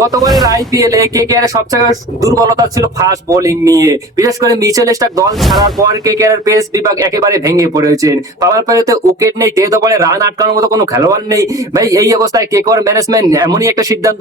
গতবারের আইপিএল এ কেকেআর এর সবচেয়ে দুর্বলতা ছিল ফাস্ট বোলিং নিয়ে। বিশেষ করে মিচেল স্টার্ক দল ছাড়ার পর কেকেআর এর পেস বিভাগ একেবারে ভেঙে পড়েছেন। পাওয়ার প্লেতে উইকেট নেই, তেজ ওভারে রান আটকানোর মতো কোনো খেলোয়াড় নেই। ভাই এই অবস্থায় কেকেআর ম্যানেজমেন্ট এমনই একটা সিদ্ধান্ত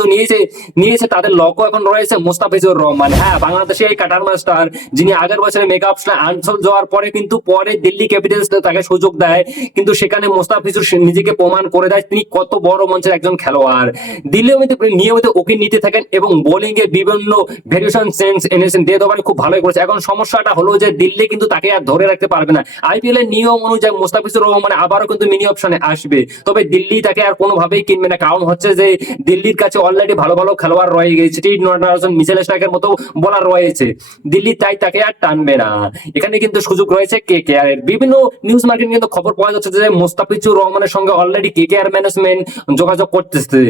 নিয়েছে তাদের লক্ষ্য এখন রয়েছে মুস্তাফিজুর রহমান। হ্যাঁ, বাংলাদেশে এই কাটার মাস্টার যিনি আগের বছরে মেগা অপশনে আনসোল যাওয়ার পরে কিন্তু পরে দিল্লি ক্যাপিটালস তাকে সুযোগ দেয়, কিন্তু সেখানে মুস্তাফিজুর নিজেকে প্রমাণ করে দেয় তিনি কত বড় মঞ্চের একজন খেলোয়াড়। দিল্লিও নিয়মিত উইকেট নিতে থাকেন এবং বোলিং এ বিভিন্ন ভেরিয়েশন সেন্স এনেছেন। ডেথ ওভারে খুব ভালোই করেছে। এখন সমস্যাটা হলো যে দিল্লি কিন্তু তাকে আর ধরে রাখতে পারবে না। আইপিএল এর নিয়ম অনুযায়ী মুস্তাফিজুর রহমান আবারও কিন্তু মিনি অপশনে আসবে, তবে দিল্লি তাকে আর কোনোভাবেই কিনবে না। কারণ হচ্ছে যে দিল্লির কাছে অলরেডি ভালো ভালো খেলোয়াড় রয়ে গেছে, টি নটরাজন, মিচেল স্টার্কের মতো বোলার রয়েছে। দিল্লি তাই তাকে আর টানবে না। এখানে কিন্তু সুযোগ রয়েছে কেকেআর এর। বিভিন্ন নিউজ মার্কেট কিন্তু খবর পাওয়া যাচ্ছে যে মুস্তাফিজুর রহমানের সঙ্গে অলরেডি কেকেআর ম্যানেজমেন্ট যোগাযোগ করতেছে।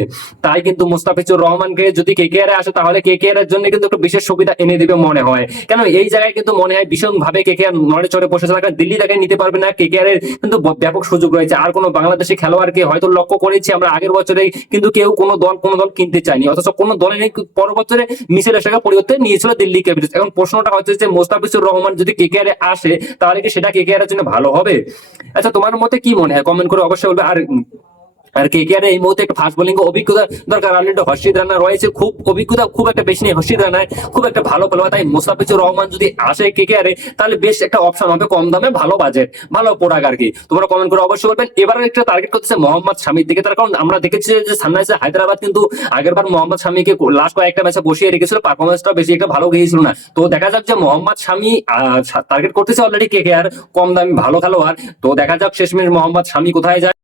তাই কিন্তু মুস্তাফিজুর রহমানকে যদি কেকেআর এ আসে তাহলে কেকেআর এর জন্য কিন্তু একটা বিশেষ সুবিধা এনে দিবে মনে হয়। কেন এই জায়গায় কিন্তু মনে হয় ভীষণ ভাবে কেকেআর নড়ে চড়ে বসেছে, কারণ দিল্লি তাকে নিতে পারবে না। কেকেআর এর কিন্তু ব্যাপক সুযোগ রয়েছে। আর কোনো বাংলাদেশি খেলোয়াড়কে হয়তো লক্ষ্য করেছি আমরা আগের বছরে, কিন্তু কেউ কোনো দল কিনতে চায়নি, অথচ কোনো দলে নেই। পর বছরে মিচেল স্টার্কের পরিবর্তে নিয়েছিল দিল্লি ক্যাপিটালস। এখন প্রশ্নটা হচ্ছে যে মুস্তাফিজুর রহমান যদি কেকেআর এ আসে তাহলে কি সেটা কেকেআর এর জন্য ভালো হবে? আচ্ছা, তোমার মতে কি মনে হয় কমেন্ট করে অবশ্যই বলবে। আর কেকেআর এই মুহূর্তে একটা ফাস্ট বোলিং অভিজ্ঞতা দরকার। অলরেডি হর্ষিত রানা রয়েছে, খুব অভিজ্ঞতা খুব একটা বেশি নেই হর্ষিত রানায়, খুব একটা ভালো খেলোয়াড়। তাই মুস্তাফিজুর রহমান যদি আসে কেকেআর এ তাহলে বেশ একটা অপশন হবে, কম দামে, ভালো বাজেট, ভালো প্রোডাক্ট আর কি। তোমরা কমেন্ট করে অবশ্যই বলবেন। এবার একটা টার্গেট করতেছে মোহাম্মদ শামির দিকে, তার কারণ আমরা দেখেছি যে সানরাইজার্স হায়দ্রাবাদ কিন্তু আগেরবার মোহাম্মদ শামিকে লাস্ট কয়েকটা ম্যাচে বসিয়ে রেখেছিল, পারফরমেন্সটা বেশি একটা ভালো গিয়েছিল না। তো দেখা যাক যে মোহাম্মদ শামি টার্গেট করতেছে অলরেডি কেকেআর, কম দামি ভালো খেলোয়াড়। তো দেখা যাক শেষমেশ মোহাম্মদ শামি কোথায় যায়।